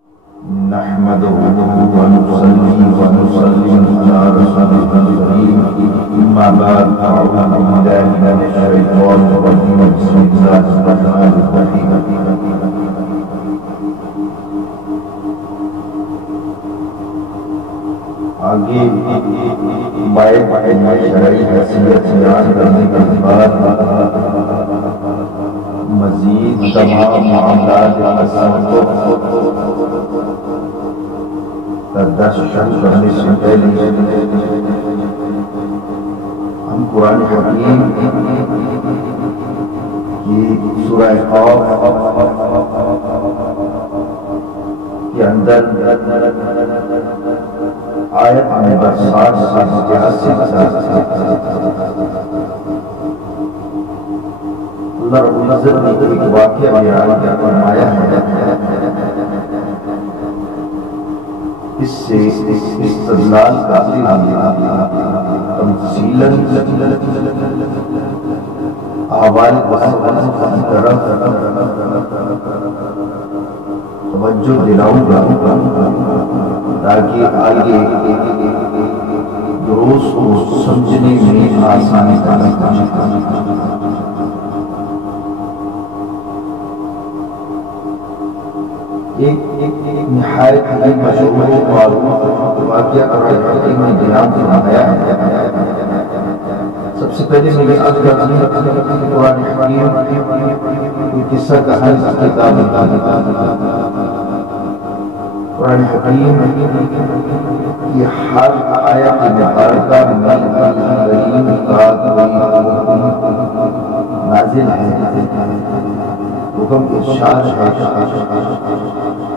نحمده ونصلي ونسلم على رسوله الكريم أما بعد أعوذ بالله من الشيطان الرجيم بسم الله الرحمن الرحيم آگے بائے شرعی حیثیت بیان کرنے کے بعد مزید تمام معاملات کا درس شروع کرنے سے پہلے ہم قرآن حکیم کی سورہ قاف کے اندر آیت نمبر 60 سے 83 اللہ رب العزت نے ایک واقعہ بیان فرمایا ہے. اس سے استدلال کرتے تمثیلاً احوال کی طرف توجہ دلاؤں گا تاکہ آگے دروس کو سمجھنے میں آسانی ایک نہایت ہی مشہور معروف واقعہ قرآن حکیم نے بیان فرمایا ہے. سب سے پہلے میں یہ عرض کرتا ہوں کہ قرآن حکیم کی قصہ کہانی کی کتاب قرآن حکیم کی ہر آیت مبارکہ میں کریم کا نازل ہے. حکم ارشاد ہے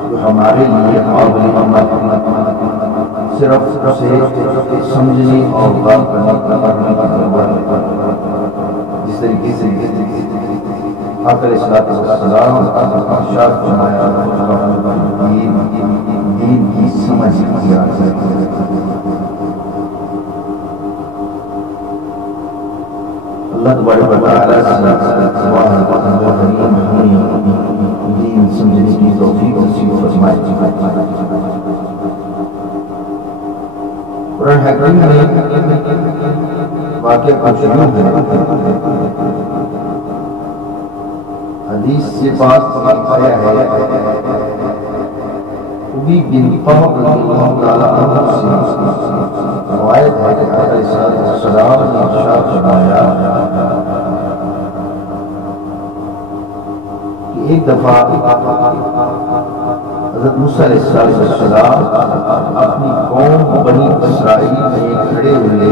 جو ہمارے لیے قابل عمل صرف اسے سمجھنے اور غور کرنے کی ضرورت ہے. جس طریقے سے آقا علیہ السلام ارشاد فرمایا دین کی سمجھ کی اللہ تبارک و تعالی سے دین سمجھنے کی توفیق نصیب فرمائے. قرآن حکیم میں واقعہ کا شروع ہے حدیث سے پاک آیا ہے. ابی بن کعب رضی اللہ تعالی عنہ سے روایت ہے کہ آقا علیہ السلام نے ارشاد فرمایا کہ ایک دفعہ حضرت موسیٰ علیہ السلام اپنی قوم بنی اسرائیل میں کھڑے ہوئے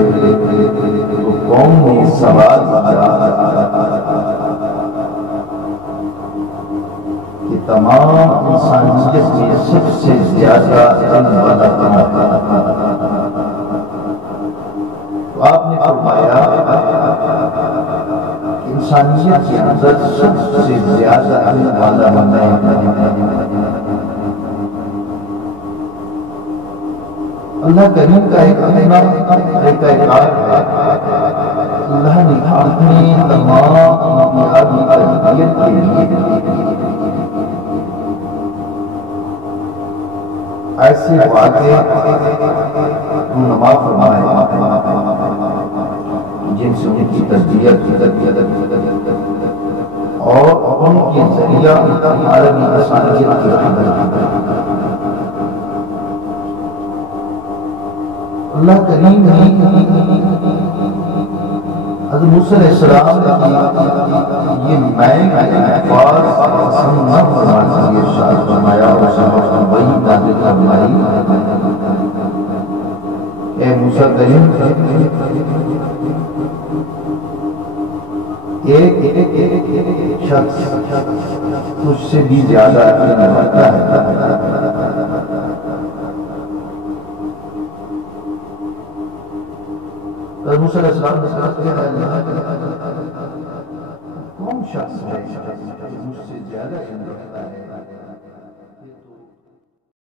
تو قوم نے سوال کیا کہ تمام انسانیت میں سب سے زیادہ علم والا کون ہے؟ تو آپ نے فرمایا کہ انسانیت کے اندر سب سے زیادہ علم والا بندہ اللہ کریم کا ایک اپنا طریقہ ہے. اللہ نے اپنے تمام انبیاء کی تربیت کے لیے ایسے واقعے رونما فرمائے جن سے ان کی تربیت اور ان کے ذریعہ عالمی انسانیت کی خدمت. اللہ کریم نے حضرت موسیٰ علیہ السلام کی یہ نئے الفاظ پسند نہ فرمانے کے ارشاد فرمایا اور وہی نازل فرمائی اے موسیٰ کریم ایک شخص مجھ سے بھی زیادہ علم رکھتا ہے. موسیٰ علیہ السلام نے کہا کون شخص ہے مجھ سے زیادہ علم رکھتا ہے؟